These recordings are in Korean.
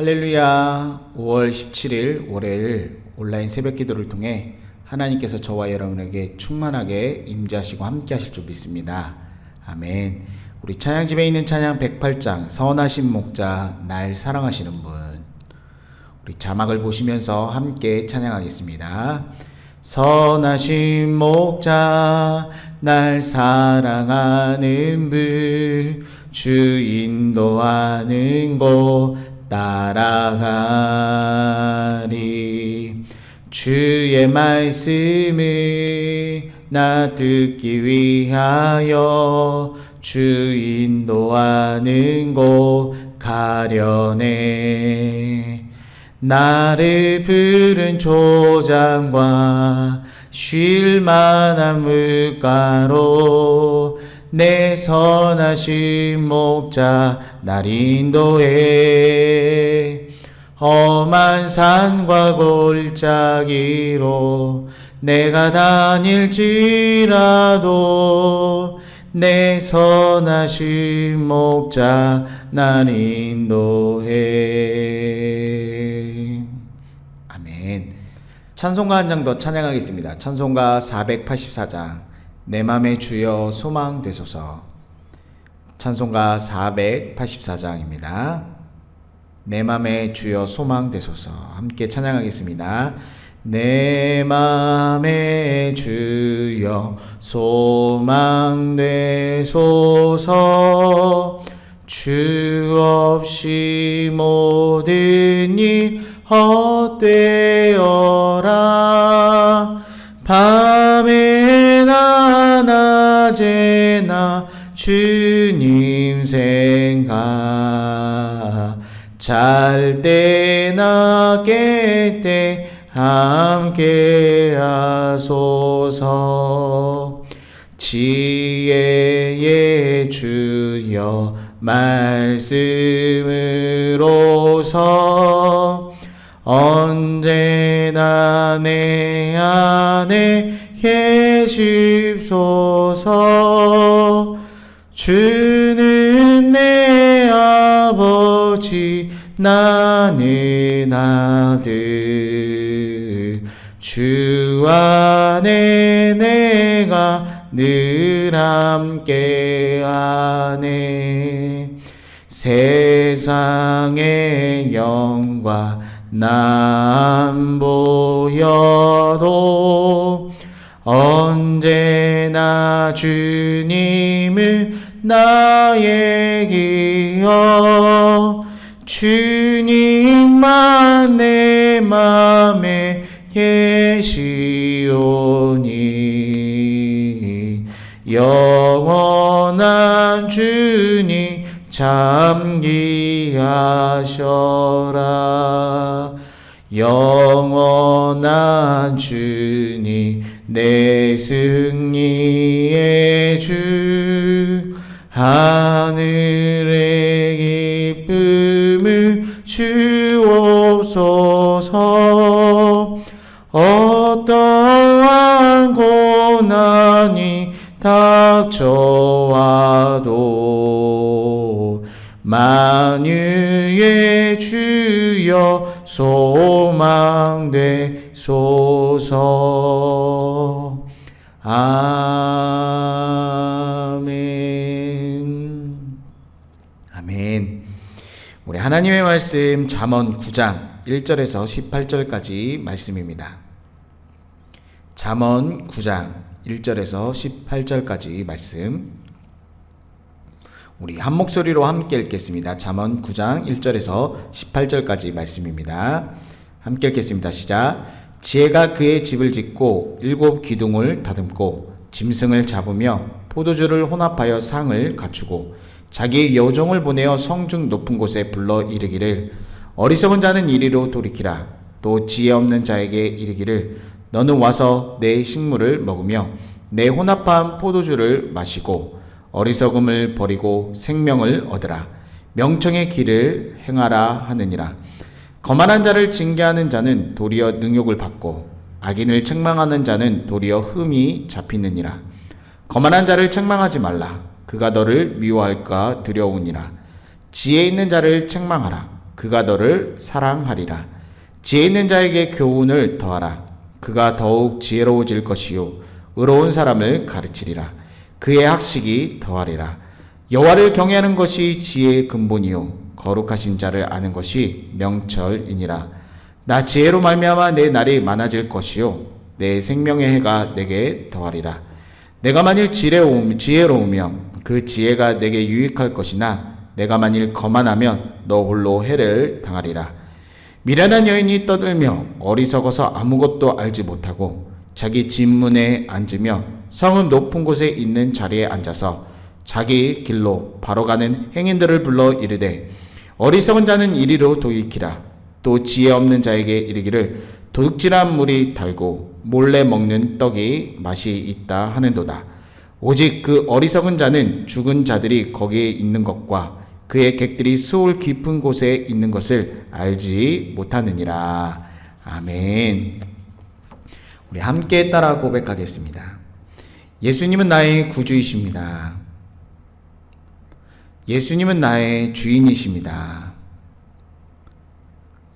할렐루야. 5월 17일 월요일 온라인 새벽 기도를 통해 하나님께서 저와 여러분에게 충만하게 임재하시고 함께 하실 줄 믿습니다. 아멘. 우리 찬양집에 있는 찬양 108장 선하신 목자 날 사랑하시는 분, 우리 자막을 보시면서 함께 찬양하겠습니다. 선하신 목자 날 사랑하는 분, 주 인도하는 곳 따라가리. 주의 말씀을 나 듣기 위하여 주 인도하는 곳 가려네. 나를 부른 조장과 쉴 만한 물가로 내 선하신 목자 날 인도해. 험한 산과 골짜기로 내가 다닐지라도 내 선하신 목자 날 인도해. 아멘. 찬송가 한 장 더 찬양하겠습니다. 찬송가 484장 내 맘의 주여 소망 되소서. 찬송가 484장입니다. 내 맘의 주여 소망 되소서. 함께 찬양하겠습니다. 내 맘의 주여 소망 되소서. 주 없이 모든 일 헛되어라. 밤에나 낮에나 주님 생각, 잘 때나 깰 때 함께 하소서. 지혜의 주여 말씀으로서 언제나 내 안에 계십소서. 주는 내 아버지 나는 아들, 주 안에 내가 늘 함께하네. 세상의 영광 난 보여도 언제나 주님을 나의 기여. 주님만 내 맘에 계시오니 영원한 주님 참기하셔라. 영원한 주님 내 승리의 주, 하늘의 기쁨을 주옵소서. 어떠한 고난이 닥쳐와도 만유의 주여 소망 되소서. 아멘. 아멘. 우리 하나님의 말씀 잠언 9장 1절에서 18절까지 말씀입니다. 잠언 9장 1절에서 18절까지 말씀, 우리 한 목소리로 함께 읽겠습니다. 잠언 9장 1절에서 18절까지 말씀입니다. 함께 읽겠습니다. 시작. 지혜가 그의 집을 짓고 7 기둥을 다듬고 짐승을 잡으며 포도주를 혼합하여 상을 갖추고 자기 여종을 보내어 성중 높은 곳에 불러 이르기를 어리석은 자는 이리로 돌이키라. 또 지혜 없는 자에게 이르기를 너는 와서 내 식물을 먹으며 내 혼합한 포도주를 마시고 어리석음을 버리고 생명을 얻으라. 명청의 길을 행하라 하느니라. 거만한 자를 징계하는 자는 도리어 능욕을 받고 악인을 책망하는 자는 도리어 흠이 잡히느니라. 거만한 자를 책망하지 말라. 그가 너를 미워할까 두려우니라. 지혜 있는 자를 책망하라. 그가 너를 사랑하리라. 지혜 있는 자에게 교훈을 더하라. 그가 더욱 지혜로워질 것이요 의로운 사람을 가르치리라. 그의 학식이 더하리라. 여호와를 경외하는 것이 지혜의 근본이요 거룩하신 자를 아는 것이 명철이니라. 나 지혜로 말미암아 내 날이 많아질 것이요 내 생명의 해가 내게 더하리라. 내가 만일 지혜로우며 그 지혜가 내게 유익할 것이나 내가 만일 거만하면 너 홀로 해를 당하리라. 미련한 여인이 떠들며 어리석어서 아무것도 알지 못하고 자기 집문에 앉으며 성은 높은 곳에 있는 자리에 앉아서 자기 길로 바로 가는 행인들을 불러 이르되 어리석은 자는 이리로 돌이키라. 또 지혜 없는 자에게 이르기를 도둑질한 물이 달고 몰래 먹는 떡이 맛이 있다 하는도다. 오직 그 어리석은 자는 죽은 자들이 거기에 있는 것과 그의 객들이 수올 깊은 곳에 있는 것을 알지 못하느니라. 아멘. 우리 함께 따라 고백하겠습니다. 예수님은 나의 구주이십니다. 예수님은 나의 주인이십니다.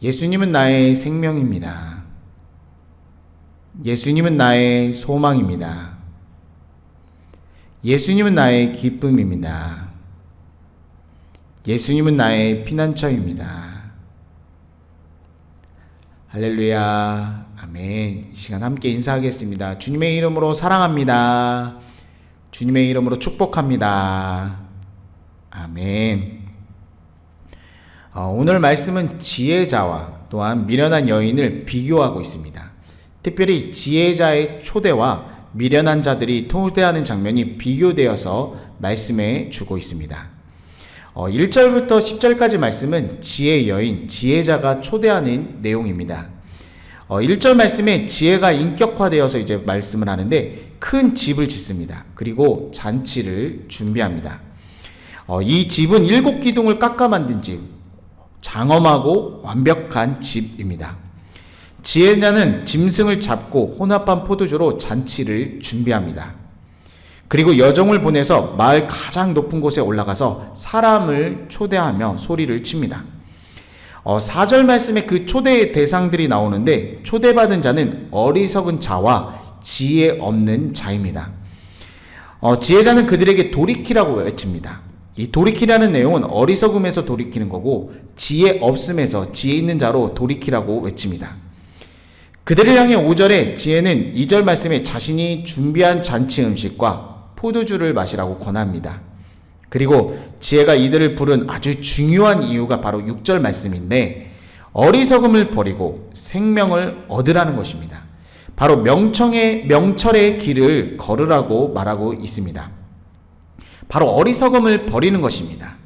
예수님은 나의 생명입니다. 예수님은 나의 소망입니다. 예수님은 나의 기쁨입니다. 예수님은 나의 피난처입니다. 할렐루야. 아멘. 이 시간 함께 인사하겠습니다. 주님의 이름으로 사랑합니다. 주님의 이름으로 축복합니다. 아멘. 오늘 말씀은 지혜자와 또한 미련한 여인을 비교하고 있습니다. 특별히 지혜자의 초대와 미련한 자들이 토대하는 장면이 비교되어서 말씀해 주고 있습니다. 1절부터 10절까지 말씀은 지혜 여인, 지혜자가 초대하는 내용입니다. 1절 말씀에 지혜가 인격화되어서 이제 말씀을 하는데 큰 집을 짓습니다. 그리고 잔치를 준비합니다. 이 집은 7기둥을 깎아 만든 집, 장엄하고 완벽한 집입니다. 지혜자는 짐승을 잡고 혼합한 포도주로 잔치를 준비합니다. 그리고 여종을 보내서 마을 가장 높은 곳에 올라가서 사람을 초대하며 소리를 칩니다. 4절 말씀에 그 초대의 대상들이 나오는데 초대받은 자는 어리석은 자와 지혜 없는 자입니다. 지혜자는 그들에게 돌이키라고 외칩니다. 이 돌이키라는 내용은 어리석음에서 돌이키는 거고 지혜 없음에서 지혜 있는 자로 돌이키라고 외칩니다. 그들을 향해 5절에 지혜는 2절 말씀에 자신이 준비한 잔치 음식과 포도주를 마시라고 권합니다. 그리고 지혜가 이들을 부른 아주 중요한 이유가 바로 6절 말씀인데 어리석음을 버리고 생명을 얻으라는 것입니다. 바로 명철의 길을 걸으라고 말하고 있습니다. 바로 어리석음을 버리는 것입니다.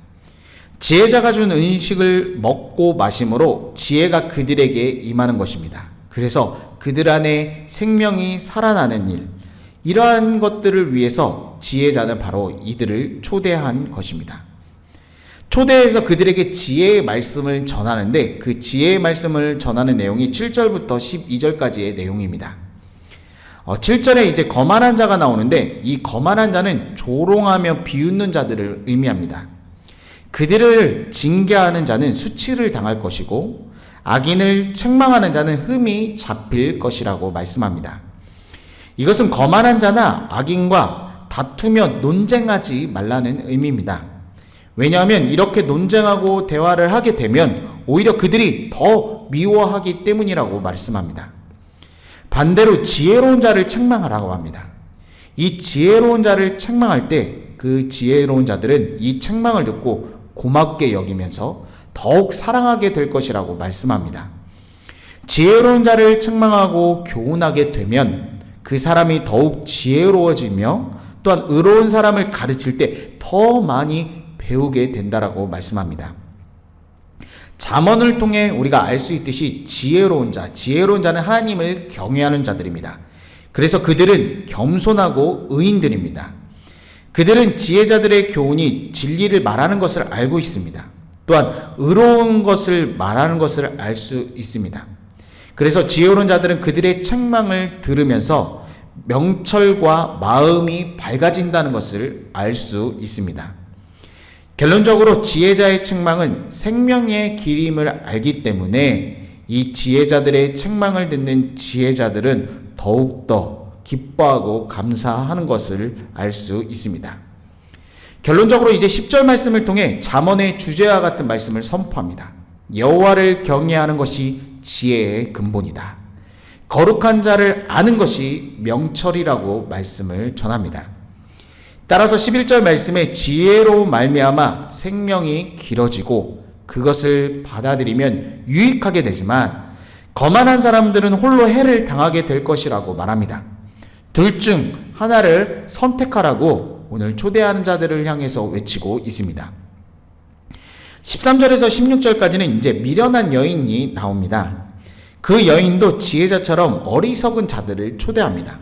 지혜자가 준 음식을 먹고 마심으로 지혜가 그들에게 임하는 것입니다. 그래서 그들 안에 생명이 살아나는 일, 이러한 것들을 위해서 지혜자는 바로 이들을 초대한 것입니다. 초대해서 그들에게 지혜의 말씀을 전하는데 그 지혜의 말씀을 전하는 내용이 7절부터 12절까지의 내용입니다. 7절에 이제 거만한 자가 나오는데 이 거만한 자는 조롱하며 비웃는 자들을 의미합니다. 그들을 징계하는 자는 수치를 당할 것이고 악인을 책망하는 자는 흠이 잡힐 것이라고 말씀합니다. 이것은 거만한 자나 악인과 다투며 논쟁하지 말라는 의미입니다. 왜냐하면 이렇게 논쟁하고 대화를 하게 되면 오히려 그들이 더 미워하기 때문이라고 말씀합니다. 반대로 지혜로운 자를 책망하라고 합니다. 이 지혜로운 자를 책망할 때 그 지혜로운 자들은 이 책망을 듣고 고맙게 여기면서 더욱 사랑하게 될 것이라고 말씀합니다. 지혜로운 자를 책망하고 교훈하게 되면 그 사람이 더욱 지혜로워지며 또한 의로운 사람을 가르칠 때 더 많이 배우게 된다라고 말씀합니다. 잠언을 통해 우리가 알 수 있듯이 지혜로운 자는 하나님을 경외하는 자들입니다. 그래서 그들은 겸손하고 의인들입니다. 그들은 지혜자들의 교훈이 진리를 말하는 것을 알고 있습니다. 또한 의로운 것을 말하는 것을 알 수 있습니다. 그래서 지혜로운 자들은 그들의 책망을 들으면서 명철과 마음이 밝아진다는 것을 알 수 있습니다. 결론적으로 지혜자의 책망은 생명의 길임을 알기 때문에 이 지혜자들의 책망을 듣는 지혜자들은 더욱더 기뻐하고 감사하는 것을 알 수 있습니다. 결론적으로 이제 10절 말씀을 통해 잠언의 주제와 같은 말씀을 선포합니다. 여호와를 경외하는 것이 지혜의 근본이다. 거룩한 자를 아는 것이 명철이라고 말씀을 전합니다. 따라서 11절 말씀에 지혜로 말미암아 생명이 길어지고 그것을 받아들이면 유익하게 되지만 거만한 사람들은 홀로 해를 당하게 될 것이라고 말합니다. 둘 중 하나를 선택하라고 오늘 초대하는 자들을 향해서 외치고 있습니다. 13절에서 16절까지는 이제 미련한 여인이 나옵니다. 그 여인도 지혜자처럼 어리석은 자들을 초대합니다.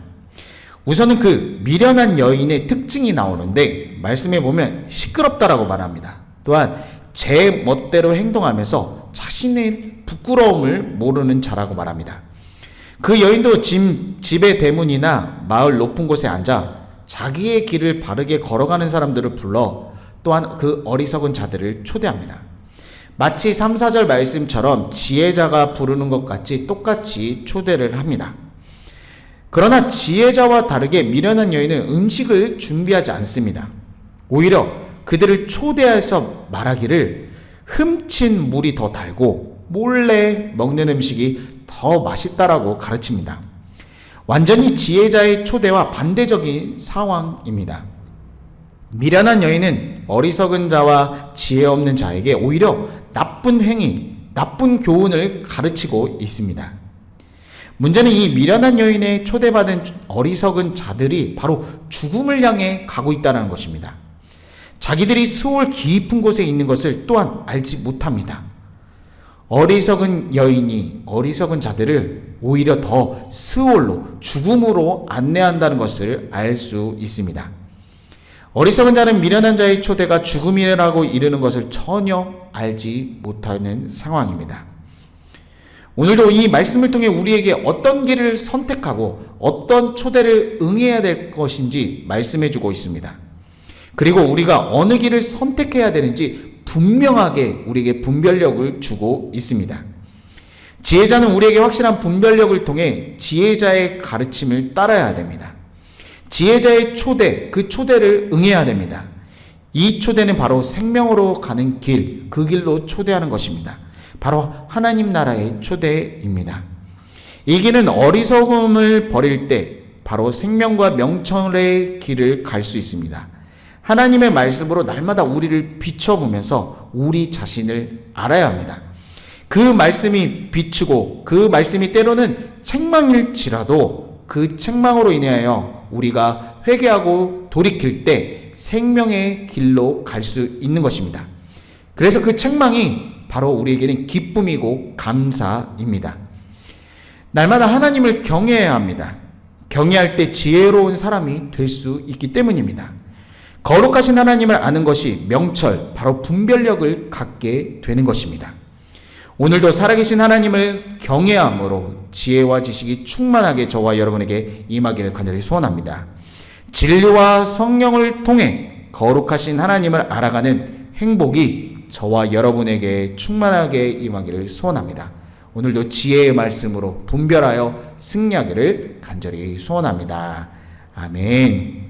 우선은 그 미련한 여인의 특징이 나오는데 말씀에 보면 시끄럽다라고 말합니다. 또한 제 멋대로 행동하면서 자신의 부끄러움을 모르는 자라고 말합니다. 그 여인도 집의 대문이나 마을 높은 곳에 앉아 자기의 길을 바르게 걸어가는 사람들을 불러 또한 그 어리석은 자들을 초대합니다. 마치 3, 4절 말씀처럼 지혜자가 부르는 것 같이 똑같이 초대를 합니다. 그러나 지혜자와 다르게 미련한 여인은 음식을 준비하지 않습니다. 오히려 그들을 초대해서 말하기를 흠친 물이 더 달고 몰래 먹는 음식이 더 맛있다라고 가르칩니다. 완전히 지혜자의 초대와 반대적인 상황입니다. 미련한 여인은 어리석은 자와 지혜 없는 자에게 오히려 나쁜 행위, 나쁜 교훈을 가르치고 있습니다. 문제는 이 미련한 여인의 초대받은 어리석은 자들이 바로 죽음을 향해 가고 있다는 것입니다. 자기들이 수월 깊은 곳에 있는 것을 또한 알지 못합니다. 어리석은 여인이 어리석은 자들을 오히려 더 스올로 죽음으로 안내한다는 것을 알 수 있습니다. 어리석은 자는 미련한 자의 초대가 죽음이라고 이르는 것을 전혀 알지 못하는 상황입니다. 오늘도 이 말씀을 통해 우리에게 어떤 길을 선택하고 어떤 초대를 응해야 될 것인지 말씀해 주고 있습니다. 그리고 우리가 어느 길을 선택해야 되는지 분명하게 우리에게 분별력을 주고 있습니다. 지혜자는 우리에게 확실한 분별력을 통해 지혜자의 가르침을 따라야 됩니다. 지혜자의 초대, 그 초대를 응해야 됩니다. 이 초대는 바로 생명으로 가는 길, 그 길로 초대하는 것입니다. 바로 하나님 나라의 초대입니다. 이 길은 어리석음을 버릴 때 바로 생명과 명철의 길을 갈 수 있습니다. 하나님의 말씀으로 날마다 우리를 비춰보면서 우리 자신을 알아야 합니다. 그 말씀이 비추고 그 말씀이 때로는 책망일지라도 그 책망으로 인하여 우리가 회개하고 돌이킬 때 생명의 길로 갈 수 있는 것입니다. 그래서 그 책망이 바로 우리에게는 기쁨이고 감사입니다. 날마다 하나님을 경외해야 합니다. 경외할 때 지혜로운 사람이 될 수 있기 때문입니다. 거룩하신 하나님을 아는 것이 명철, 바로 분별력을 갖게 되는 것입니다. 오늘도 살아계신 하나님을 경외함으로 지혜와 지식이 충만하게 저와 여러분에게 임하기를 간절히 소원합니다. 진리와 성령을 통해 거룩하신 하나님을 알아가는 행복이 저와 여러분에게 충만하게 임하기를 소원합니다. 오늘도 지혜의 말씀으로 분별하여 승리하기를 간절히 소원합니다. 아멘.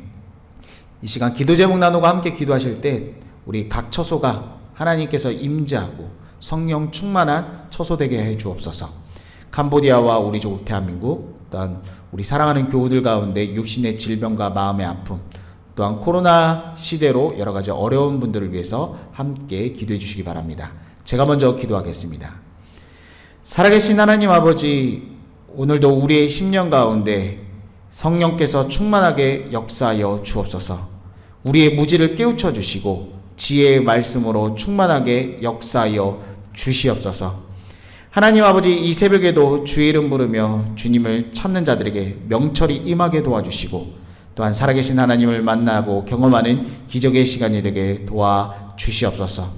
이 시간 기도 제목 나누고 함께 기도하실 때 우리 각 처소가 하나님께서 임재하고 성령 충만한 처소되게 해 주옵소서. 캄보디아와 우리 조국 대한민국, 또한 우리 사랑하는 교우들 가운데 육신의 질병과 마음의 아픔, 또한 코로나 시대로 여러 가지 어려운 분들을 위해서 함께 기도해 주시기 바랍니다. 제가 먼저 기도하겠습니다. 살아계신 하나님 아버지, 오늘도 우리의 심령 가운데 성령께서 충만하게 역사하여 주옵소서. 우리의 무지를 깨우쳐 주시고 지혜의 말씀으로 충만하게 역사하여 주시옵소서. 하나님 아버지, 이 새벽에도 주의 이름 부르며 주님을 찾는 자들에게 명철이 임하게 도와주시고 또한 살아계신 하나님을 만나고 경험하는 기적의 시간이 되게 도와주시옵소서.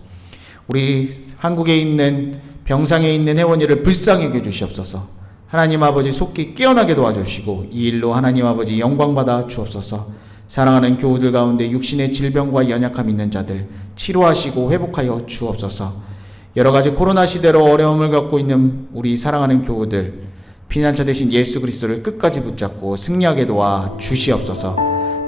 우리 한국에 있는 병상에 있는 회원이를 불쌍히 여겨 주시옵소서. 하나님 아버지 속히 깨어나게 도와주시고 이 일로 하나님 아버지 영광받아 주옵소서. 사랑하는 교우들 가운데 육신의 질병과 연약함 있는 자들 치료하시고 회복하여 주옵소서. 여러가지 코로나 시대로 어려움을 겪고 있는 우리 사랑하는 교우들 피난처 되신 예수 그리스도를 끝까지 붙잡고 승리하게 도와 주시옵소서.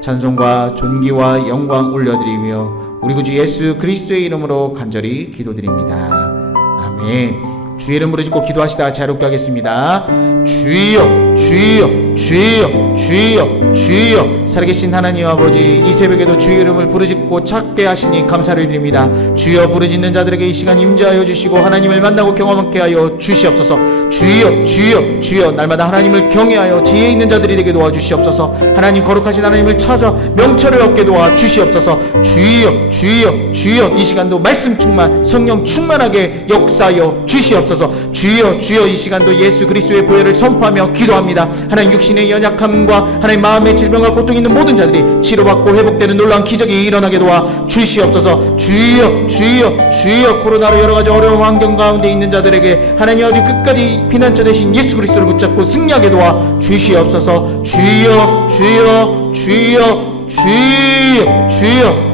찬송과 존귀와 영광 올려드리며 우리 구주 예수 그리스도의 이름으로 간절히 기도드립니다. 아멘. 주의 이름 부르짖고 기도하시다 자유롭게 하겠습니다. 주여 주여 주여 주여 주여. 살아계신 하나님 아버지, 이 새벽에도 주의 이름을 부르짖고 찾게 하시니 감사를 드립니다. 주여, 부르짖는 자들에게 이 시간 임재하여 주시고 하나님을 만나고 경험하게 하여 주시옵소서. 주여 주여 주여. 날마다 하나님을 경외하여 지혜 있는 자들이 되게 도와주시옵소서. 하나님, 거룩하신 하나님을 찾아 명철을 얻게 도와주시옵소서. 주여 주여 주여. 이 시간도 말씀 충만, 성령 충만하게 역사하여 주시옵소서. 주여 주여. 이 시간도 예수 그리스도의 보혈을 선포하며 기도합니다. 하나님, 육신의 연약함과 하나님 마음의 질병과 고통이 있는 모든 자들이 치료받고 회복되는 놀라운 기적이 일어나게 도와 주시옵소서. 주여 주여 주여. 코로나로 여러가지 어려운 환경 가운데 있는 자들에게 하나님 아버지 끝까지 피난처 되신 예수 그리스도를 붙잡고 승리하게 도와 주시옵소서. 주여 주여 주여 주여 주여.